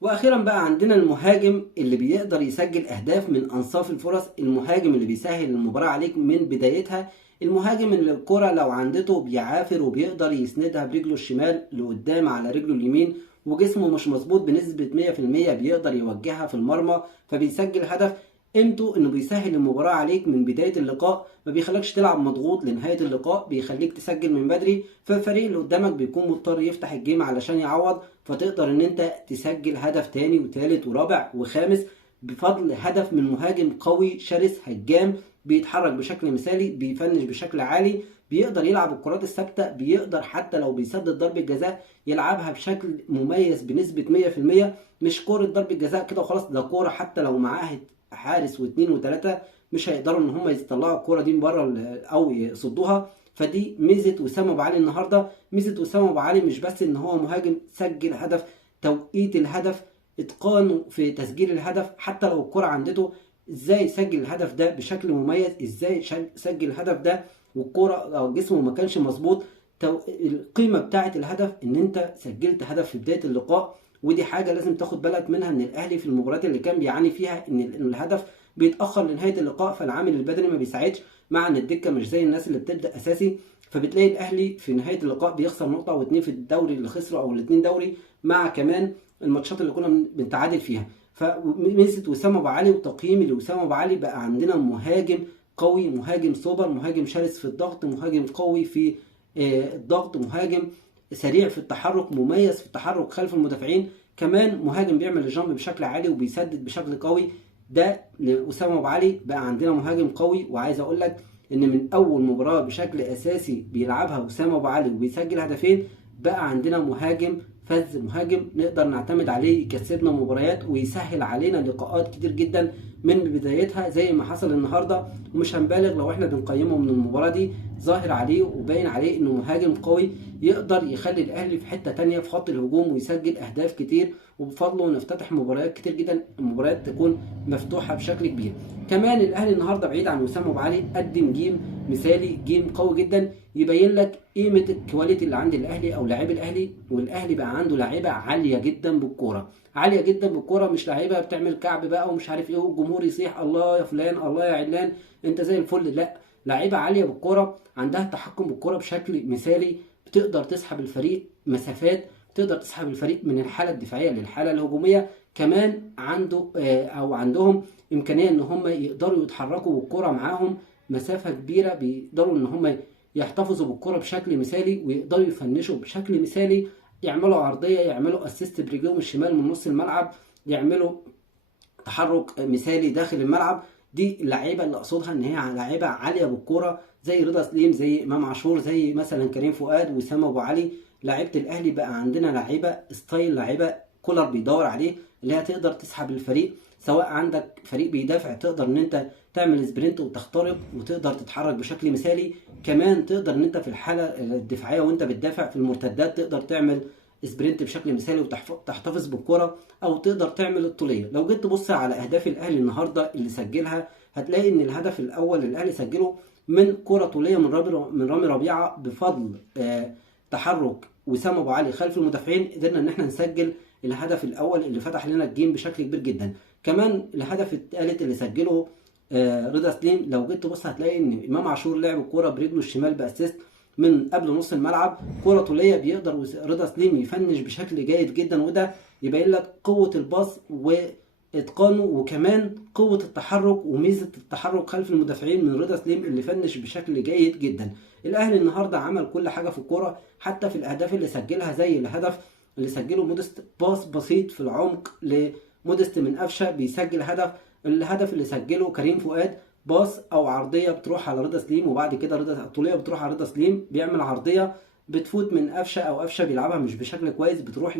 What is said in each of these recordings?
واخيرا بقى عندنا المهاجم اللي بيقدر يسجل اهداف من انصاف الفرص، المهاجم اللي بيسهل المباراة عليك من بدايتها، المهاجم اللي الكرة لو عندته بيعافر وبيقدر يسندها برجله الشمال لقدام على رجله اليمين، وجسمه مش مظبوط بنسبة 100% بيقدر يوجهها في المرمى فبيسجل هدف. قيمته انه بيسهل المباراة عليك من بداية اللقاء، ما بيخليكش تلعب مضغوط لنهاية اللقاء، بيخليك تسجل من بدري، فالفريق اللي قدامك بيكون مضطر يفتح الجيم علشان يعوض، فتقدر ان انت تسجل هدف تاني وتالت ورابع وخامس بفضل هدف من مهاجم قوي شرس هجام، بيتحرك بشكل مثالي، بيفنش بشكل عالي، بيقدر يلعب الكرات الثابته، بيقدر حتى لو بيسدد ضربه جزاء يلعبها بشكل مميز بنسبه 100%. مش كوره ضربه جزاء كده وخلاص، ده كوره حتى لو معاه حارس واثنين وثلاثه مش هيقدروا ان هم يطلعوا الكوره دي من بره او يصدوها. فدي ميزه وسام ابو علي النهارده. ميزه وسام ابو علي مش بس ان هو مهاجم سجل هدف، توقيت الهدف، اتقانه في تسجيل الهدف، حتى لو الكرة عندته ازاي يسجل الهدف ده بشكل مميز، ازاي سجل الهدف ده والكرة او جسمه ما كانش مظبوط. القيمة بتاعة الهدف ان انت سجلت هدف في بداية اللقاء، ودي حاجة لازم تاخد بالك منها، ان الاهلي في المباريات اللي كان بيعاني فيها ان الهدف بيتأخر لنهاية اللقاء، فالعامل البدني ما بيساعدش، مع ان الدكة مش زي الناس اللي بتبدأ اساسي، فبتلاقي الاهلي في نهاية اللقاء بيخسر نقطة واتنين في الدوري اللي خسره او الاتنين دوري، مع كمان الماتشات اللي كنا بنتعادل فيها. فميزه وسام ابو علي وتقييمي لوسام ابو علي بقى عندنا مهاجم قوي، مهاجم سوبر، مهاجم شرس في الضغط، مهاجم قوي في الضغط، مهاجم سريع في التحرك، مميز في التحرك خلف المدافعين، كمان مهاجم بيعمل الجامب بشكل عالي وبيسدد بشكل قوي. ده لأسامة أبو علي بقى عندنا مهاجم قوي. وعايز أقول لك إن من أول مباراة بشكل أساسي بيلعبها أسامة أبو علي وبيسجل هدفين، بقى عندنا مهاجم فز، مهاجم نقدر نعتمد عليه يكسبنا مباريات ويسهل علينا لقاءات كتير جدا من بدايتها زي ما حصل النهارده. ومش هنبالغ لو احنا بنقيمه من المباراه دي، ظاهر عليه وباين عليه انه مهاجم قوي يقدر يخلي الاهلي في حته تانية في خط الهجوم ويسجل اهداف كتير، وبفضله نفتتح مباريات كتير جدا، مباريات تكون مفتوحه بشكل كبير. كمان الاهلي النهارده بعيد عن وسام ابو علي قدم جيم مثالي، جيم قوي جدا يبين لك قيمه الكواليتي اللي عند الاهلي او لاعبي الاهلي. والاهلي بقى عنده لاعيبه عاليه جدا بالكوره، عاليه جدا بالكوره، مش لعيبه بتعمل كعب بقى ومش عارف ايه والجمهور يصيح الله يا فلان الله يا علان انت زي الفل، لا، لعيبه عاليه بالكوره، عندها تحكم بالكوره بشكل مثالي، بتقدر تسحب الفريق مسافات، تقدر تسحب الفريق من الحاله الدفاعيه للحاله الهجوميه. كمان عنده او عندهم امكانيه ان هم يقدروا يتحركوا بالكوره معاهم مسافه كبيره، بيقدروا ان هم يحتفظوا بالكرة بشكل مثالي ويقدروا يفنشوا بشكل مثالي، يعملوا عرضية، يعملوا اسيست برجلهم الشمال من نص الملعب، يعملوا تحرك مثالي داخل الملعب. دي اللعيبه اللي اقصدها ان هي لعيبه عاليه بالكوره، زي رضا سليم، زي امام عاشور، زي مثلا كريم فؤاد وسام ابو علي. لعيبه الاهلي بقى عندنا لعيبه ستايل، لعيبه كولر بيدور عليه، اللي هي تقدر تسحب الفريق، سواء عندك فريق بيدافع تقدر ان انت تعمل سبرنت وتخترق وتقدر تتحرك بشكل مثالي، كمان تقدر ان انت في الحاله الدفاعيه وانت بتدافع في المرتدات تقدر تعمل سبرنت بشكل مثالي وتحتفظ بالكره، او تقدر تعمل الطوليه. لو جيت تبص على اهداف الاهلي النهارده اللي سجلها، هتلاقي ان الهدف الاول اللي الاهلي سجله من كره طوليه من رامي ربيعه بفضل تحرك وسام ابو علي خلف المدافعين، قدرنا ان احنا نسجل الهدف الاول اللي فتح لنا الجيم بشكل كبير جدا. كمان الهدف الثالث اللي سجله رضا سليم، لو جيت تبص هتلاقي ان امام عاشور لعب الكوره برجله الشمال باسيست من قبل نص الملعب، كرة طولية بيقدر رضا سليم يفنش بشكل جيد جدا، وده يبين لك قوة الباص واتقانه وكمان قوة التحرك وميزة التحرك خلف المدافعين من رضا سليم اللي فنش بشكل جيد جدا. الاهلي النهارده عمل كل حاجة في الكرة، حتى في الاهداف اللي سجلها، زي الهدف اللي سجله مودست، باص بسيط في العمق لمودست من قفشه بيسجل هدف. الهدف اللي سجله كريم فؤاد باص او عرضيه بتروح على رضا سليم، وبعد كده رضا طوليه بتروح على رضا سليم، بيعمل عرضيه بتفوت من قفشه او قفشه بيلعبها مش بشكل كويس بتروح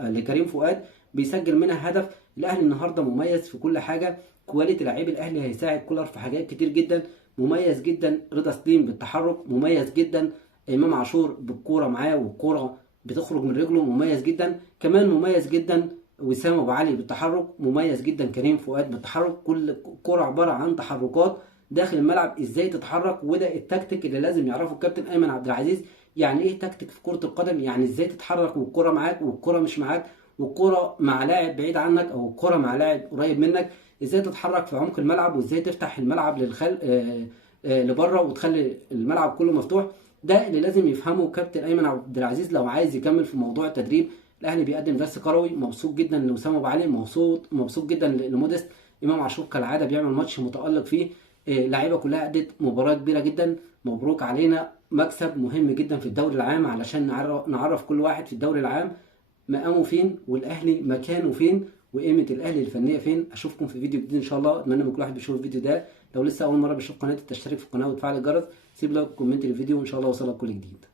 لكريم فؤاد بيسجل منها هدف. الاهلي النهارده مميز في كل حاجه، كواليتي لعيب الاهلي هيساعد كولر في حاجات كتير جدا. مميز جدا رضا سليم بالتحرك، مميز جدا امام عاشور بالكوره معاه والكوره بتخرج من رجله، مميز جدا. كمان مميز جدا وسام ابو علي بالتحرك، مميز جدا كريم فؤاد بالتحرك. كل كرة عباره عن تحركات داخل الملعب، ازاي تتحرك، وده التكتيك اللي لازم يعرفه الكابتن ايمن عبد العزيز. يعني ايه تكتيك في كرة القدم؟ يعني ازاي تتحرك والكرة معاك والكرة مش معاك، والكرة مع لاعب بعيد عنك او الكرة مع لاعب قريب منك، ازاي تتحرك في عمق الملعب وازاي تفتح الملعب لبره وتخلي الملعب كله مفتوح. ده اللي لازم يفهمه كابتن ايمن عبد العزيز لو عايز يكمل في موضوع التدريب. الاهلي بيقدم درس كروي، مبسوط جدا لاسامه ابو علي، مبسوط جدا لموديست. امام عاشور كالعاده بيعمل ماتش متالق فيه. اللعيبه كلها ادت مباراه كبيره جدا. مبروك علينا، مكسب مهم جدا في الدوري العام علشان نعرف كل واحد في الدوري العام مقامه فين، والاهلي مكانه فين، وقيمه الاهلي الفنيه فين. اشوفكم في فيديو جديد ان شاء الله. اتمنى من كل واحد بيشوف الفيديو ده لو لسه اول مره بيشوف قناتي تشترك في القناه وتفعل الجرس، سيب لايك وكومنت للفيديو وان شاء الله اوصلك كل جديد.